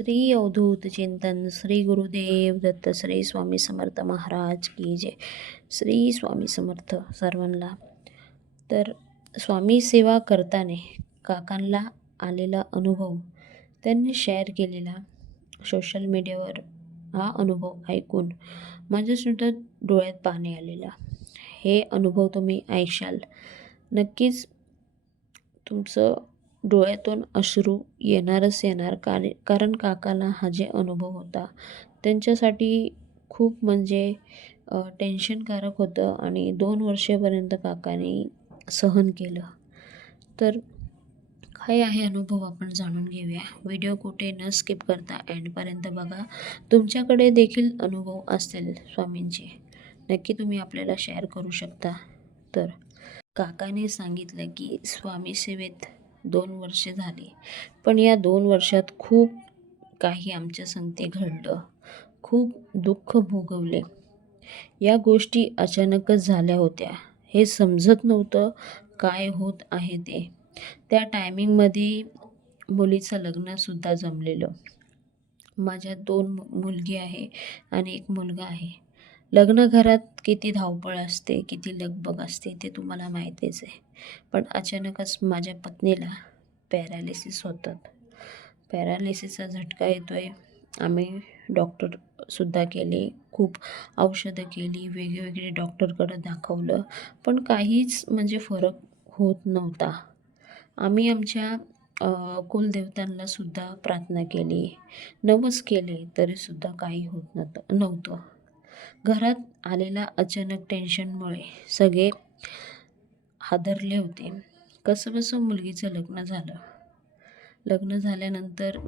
श्री अवधूत चिंतन श्री गुरुदेव दत्त श्री स्वामी समर्थ महाराज की जय. श्री स्वामी समर्थ सर्वांना. तर स्वामी सेवा करताना काकांना आलेला अनुभव त्यांनी शेअर केलेला सोशल मीडियावर हा अनुभव ऐकून माझ्यासुद्धा डोळ्यात पाणी आलेला. हे अनुभव तुम्ही ऐकशाल. नक्कीच तुमचं डोळ्यातून अश्रू येणारच येणार का कारण काकाला हा जे अनुभव होता त्यांच्यासाठी खूप म्हणजे टेन्शनकारक होतं आणि दोन वर्षेपर्यंत काकाने सहन केलं. तर काय आहे अनुभव आपण जाणून घेऊया. व्हिडिओ कुठे न स्किप करता एंडपर्यंत बघा. तुमच्याकडे देखील अनुभव असतील स्वामींचे. नक्की तुम्ही आपल्याला शेअर करू शकता. तर काकाने सांगितलं की स्वामी सेवेत दोन वर्षे झाली. पण या दोन वर्षात खूप काही आमच्या संगती घडलं. खूप दुःख भोगवले. या गोष्टी अचानकच झाल्या होत्या. हे समजत नव्हतं काय होत आहे ते. त्या टायमिंगमध्ये मुलीचं लग्नसुद्धा जमलेलं. माझ्या दोन मुलगी आहे आणि एक मुलगा आहे. लग्नघरात किती धावपळ असते किती लगबग असते ते तुम्हाला माहितीच आहे. पण अचानकच माझ्या पत्नीला पॅरालिसिस होतात. पॅरालिसिसचा झटका येतो आहे आम्ही डॉक्टरसुद्धा केले खूप औषधं केली वेगवेगळे डॉक्टरकडं दाखवलं पण काहीच म्हणजे फरक होत नव्हता. आम्ही आमच्या कुलदेवतांनासुद्धा प्रार्थना केली. नवस केले तरीसुद्धा काही होत नव्हतं नव्हतं. घरात आलेल्या अचानक टेन्शनमुळे सगळे हादरले होते. कसं कसं मुलगीचं लग्न झालं. लग्न झाल्यानंतर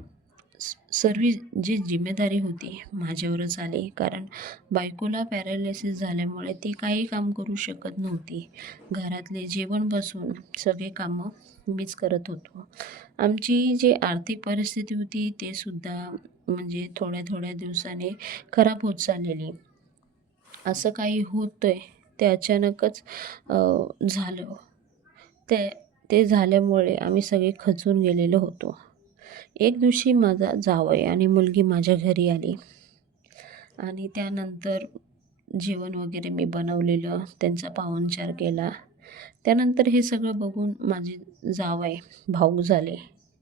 सर्व जी जिम्मेदारी होती माझ्यावरच आली. कारण बायकोला पॅरालिसिस झाल्यामुळे ती काही काम करू शकत नव्हती. घरातले जेवण बसून सगळे कामं मीच करत होतो. आमची जी आर्थिक परिस्थिती होती ते सुद्धा म्हणजे थोड्या थोड्या दिवसाने खराब होत चाललेली. असं काही होतं आहे ते अचानकच झालं. ते ते झाल्यामुळे आम्ही सगळे खचून गेलेलो होतो. एक दिवशी माझा जावई आणि मुलगी माझ्या घरी आली. आणि त्यानंतर जेवण वगैरे मी बनवलेलं त्यांचा पाहुणचार केला. त्यानंतर हे सगळं बघून माझे जावई भाऊक झाले.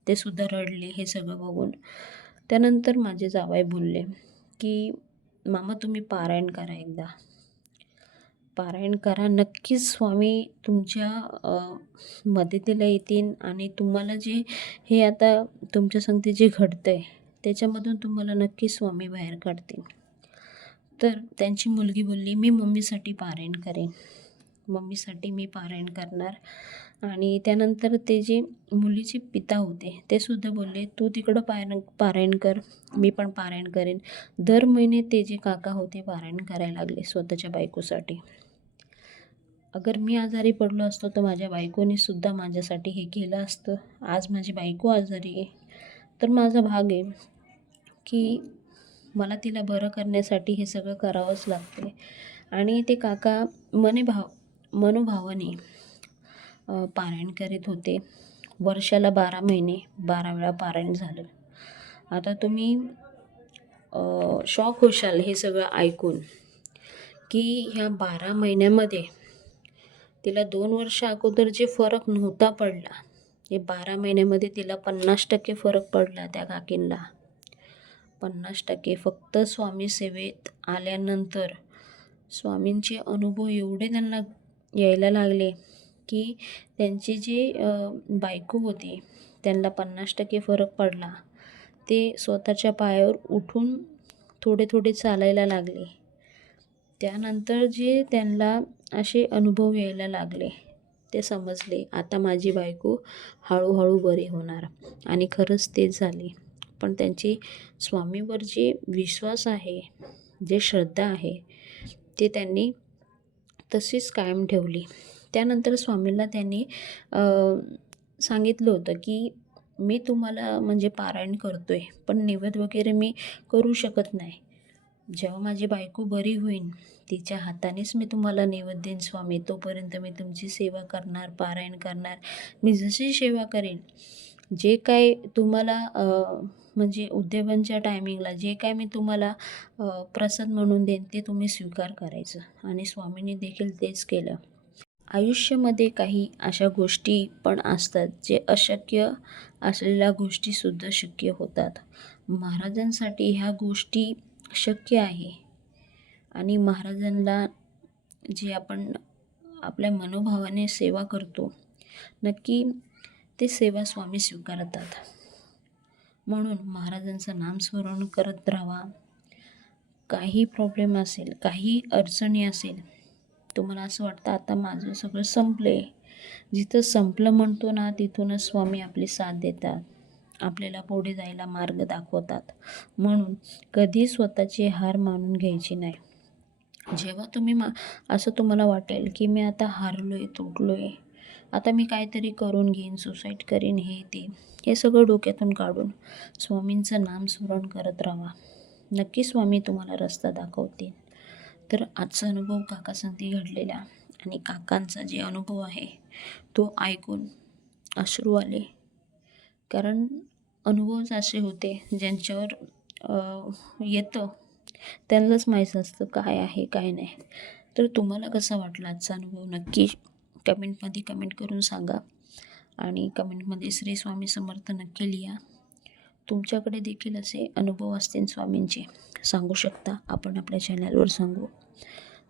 ते सुद्धा रडले हे सगळं बघून. त्यानंतर माझे जावई बोलले की मामा तुम्ही पारायण करा एकदा. पारायण करा. नक्कीच स्वामी तुमच्या मदतीला येतील आणि तुम्हाला जे हे आता तुमच्या संगती जे घडतं आहे त्याच्यामधून तुम्हाला नक्की स्वामी बाहेर काढतील. तर त्यांची मुलगी बोलली मी मम्मीसाठी पारायण करेन. मम्मीसाठी मी पारायण करणार. आणि त्यानंतर ते जे मुलीचे पिता होते ते सुद्धा बोलले तू तिकडं पारायण पारायण कर मी पण पारायण करेन. दर महिने ते जे काका होते पारायण करायला लागले स्वतःच्या बायकोसाठी. अगर मी आजारी पडलो असतो तर माझ्या बायकोने सुद्धा माझ्यासाठी हे केलं असतं. आज माझी बायको आजारी आहे. तर माझा भाग आहे की मला तिला बरं करण्यासाठी हे सगळं करावंच लागते आणि ते काका मने भाव मनोभावाने पारायण करीत होते. वर्षाला बारा महिने बारा वेळा पारायण झालं. आता तुम्ही शॉक होशाल हे सगळं ऐकून की ह्या बारा महिन्यामध्ये तिला दोन वर्ष अगोदर जे फरक नव्हता पडला हे बारा महिन्यामध्ये तिला पन्नास टक्के फरक पडला त्या काकींना. पन्नास टक्के. फक्त स्वामी सेवेत आल्यानंतर स्वामींचे अनुभव एवढे त्यांना यायला लागले की त्यांची जी बायको होती त्यांना पन्नास टक्के फरक पडला. ते स्वतःच्या पायावर उठून थोडे थोडे चालायला लागले. त्यानंतर जे त्यांना असे अनुभव यायला लागले ते समजले आता माझी बायको हळूहळू बरी होणार. आणि खरंच तेच झाले. पण त्यांची स्वामीवर जे विश्वास आहे जे श्रद्धा आहे ते त्यांनी तशीच कायम ठेवली. त्यानंतर स्वामींना त्यांनी सांगितलं होतं की मी तुम्हाला म्हणजे पारायण करतो आहे पण नैवेद्य वगैरे मी करू शकत नाही. जेव्हा माझी बायको बरी होईन तिच्या हातानेच मी तुम्हाला नैवेद्य देईन स्वामी. तोपर्यंत मी तुमची सेवा करणार पारायण करणार मी जशी सेवा करेन. जे काय तुम्हाला म्हणजे उद्योगांच्या टायमिंगला जे काय मी तुम्हाला प्रसाद म्हणून देईन ते तुम्ही स्वीकार करायचं. आणि स्वामींनी देखील तेच केलं. आयुष्यामध्ये काही अशा गोष्टी पण असतात जे अशक्य असलेल्या गोष्टीसुद्धा शक्य होतात. महाराजांसाठी ह्या गोष्टी शक्य आहे. आणि महाराजांना जे आपण आपल्या मनोभावाने सेवा करतो नक्की ते सेवा स्वामी स्वीकारतात. म्हणून महाराजांचं नामस्मरण करत राहा. काही प्रॉब्लेम असेल काही अडचणी असेल तुम्हाला असं वाटतं आता माझं सगळं संपले जिथं संपलं म्हणतो ना तिथूनच स्वामी आपली साथ देतात. आपल्याला पुढे जायला मार्ग दाखवतात. म्हणून कधी स्वतःची हार मानून घ्यायची नाही. जेव्हा तुम्ही मा असं तुम्हाला वाटेल की मी आता हारलो आहे तुटलो आहे आता मी काहीतरी करून घेईन सुसाईड करीन हे ते हे सगळं डोक्यातून काढून स्वामींचं नामस्मरण करत राहा. नक्की स्वामी तुम्हाला रस्ता दाखवतील. तर आजचा अनुभव काकासंगती घडलेला आणि काकांचा जे अनुभव आहे तो ऐकून अश्रू आले. कारण अनुभवच असे होते ज्यांच्यावर येतं त्यांनाच माहीत असतं काय आहे काय नाही. तर तुम्हाला कसा वाटला आजचा अनुभव? नक्की कमेंटमध्ये कमेंट करून सांगा आणि कमेंटमध्ये श्री स्वामी समर्थ नक्की लिहा. तुमच्याकडे देखील असे अनुभव असतील स्वामींचे. सांगू शकता? आपण आपल्या चॅनलवर सांगू.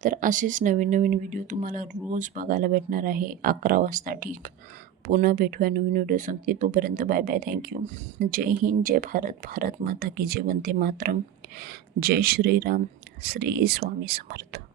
तर असेच नवीन नवीन व्हिडिओ तुम्हाला रोज बघायला भेटणार आहे. अकरा वाजता ठीक. पुन्हा भेटूया नवीन व्हिडिओ सांगते तोपर्यंत बाय बाय थँक्यू जय हिंद जय भारत. भारत माता की जय. वंदे मातरम. जय श्रीराम. श्री स्वामी समर्थ.